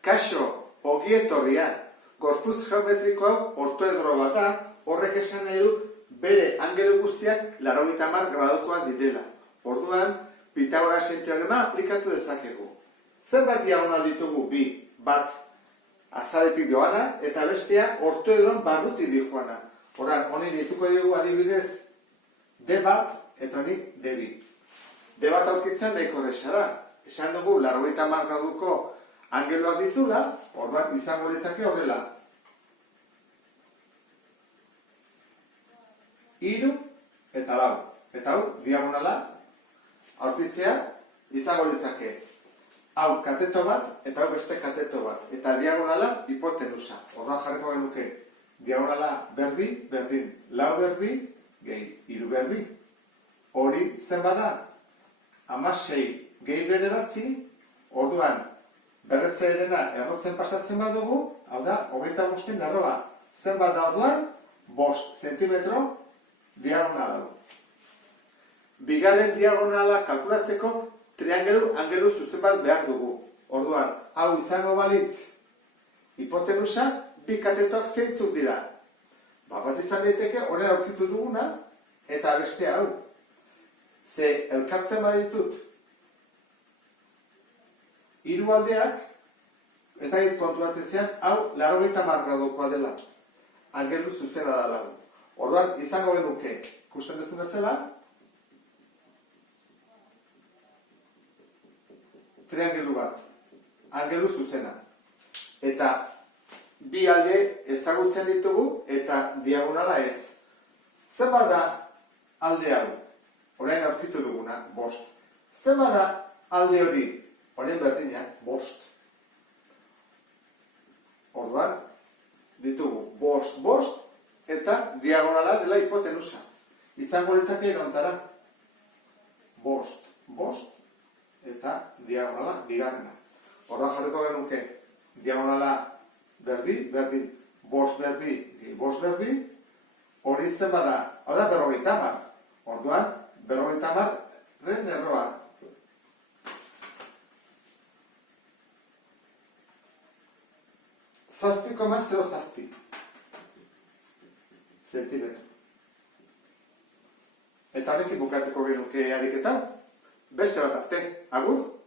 Kaixo, ogi etorria, gorputz geometriko hau ortoedro bat da, horrek esan nahi du bere angelu guztiak 80 gradukoak direla. Orduan, Pitagorasen teorema aplikatu dezakegu. Zenbat diagonal ditugu bi, bat azaletik doana eta bestea ortoedron barrutik dijoana. Horan, honi dituko dugu adibidez D bat eta honi D bi. D bat aurkitzen nahiko erraza da. Esan dugu 80 graduko angeluak ditula, orduan izango dezake horrela. 3 eta 4. Eta hau, diagonala, aurkitzea izango dezake. Hau kateto bat eta hau beste kateto bat. Eta diagonala hipotenusa. Orduan jarriko genuke diagonala berbi, berdin. 4 berbi, gehi 3 berbi. Hori zen bada? 16 gehi 9, orduan berretzea dena errotzen pasatzen badugu, hau da, 25 erroa. Zenbat da orduan? 5 zentimetro diagonala du. Bigarren diagonala kalkulatzeko triangelu zuzen bat behar dugu. Orduan, hau izango balitz hipotenusa, bi katetoak zeintzuk dira. Bat izan daiteke, horren aurkitu duguna, eta beste hau. Ze elkartzen baditut, 3 aldeak, ez da kontuatzen zean, hau 80 gradukoa dela. Angelu zuzena da lagu. Orduan, izango genuke, ikusten duzu bezala, triangelu bat, angelu zuzena. Eta bi alde ezagutzen ditugu eta diagonala ez. Zenbat da alde hau? Orain aurkitu duguna, 5. Zenbat da alde hori? Orain berdina, 5. Orduan, ditugu 5 eta diagonala dela hipotenusa. Izango litzake erontara. 5 eta diagonala bigarrena. Orduan jarriko genuke diagonala berbi, berdin, 5 berbi, 5 berbi, hori zen bada, hau da 50. Orduan, 50 erroa. Zazpiko ma 0,7 zentimetro. Eta honekin bukatuko genuke ariketa, beste bat arte, agur!